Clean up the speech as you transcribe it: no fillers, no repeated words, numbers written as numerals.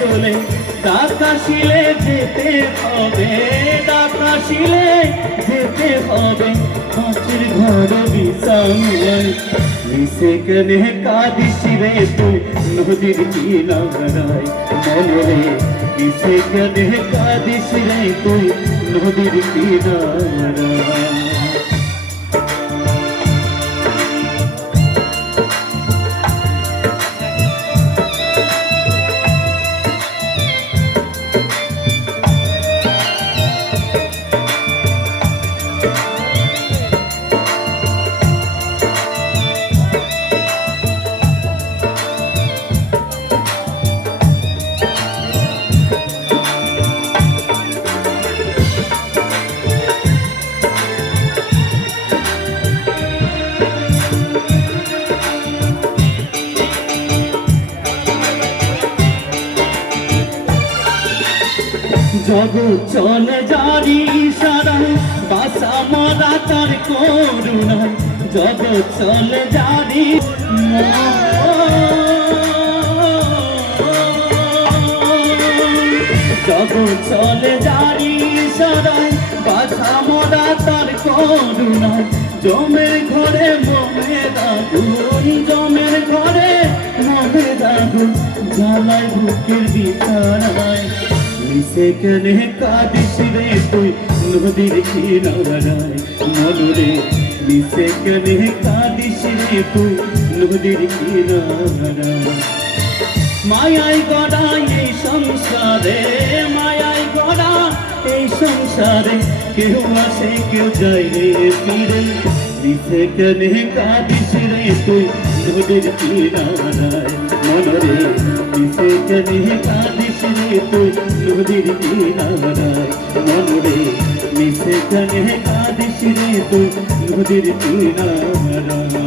চলে ডাকাশিলে যেতে হবে, ডাকাশিলে যেতে হবে, মাটির ঘর বিছানায় মিশে কেনে কাঁদিস রে তুই নদীর কিনারায় মনরে, মিশে কেনে কাঁদিস রে তুই নদীর কিনারায়। জগৎ চলে জারি সারায় বাসা মারা তার করুণায়, জগৎ চলে জারি জগৎ চলে জারি সারায় বাসা মারা তার করুণায়, জমের ঘরে মমের আগুন, জমের ঘরে মমের আগুন জ্বালায় বুকের বিছানায় মিশে কেনে কাঁদিস রে তুই নদীর কিনারায় মনরে, মিশে কেনে কাঁদিস রে তুই নদীর কিনারায়। মায়ায় গড়া এই সংসারে, মায়ায় গড়া এই সংসারে কেউ আসে কেউ যায় রে ফিরে, মিশে কেনে কাঁদিস রে তুই নদীর কিনারায় মনরে, মিশে কেনে কাঁদিস রে তুই নদীর কিনারায় মনরে, মিশে কেনে কাঁদিস রে তুই নদীর কিনারায়।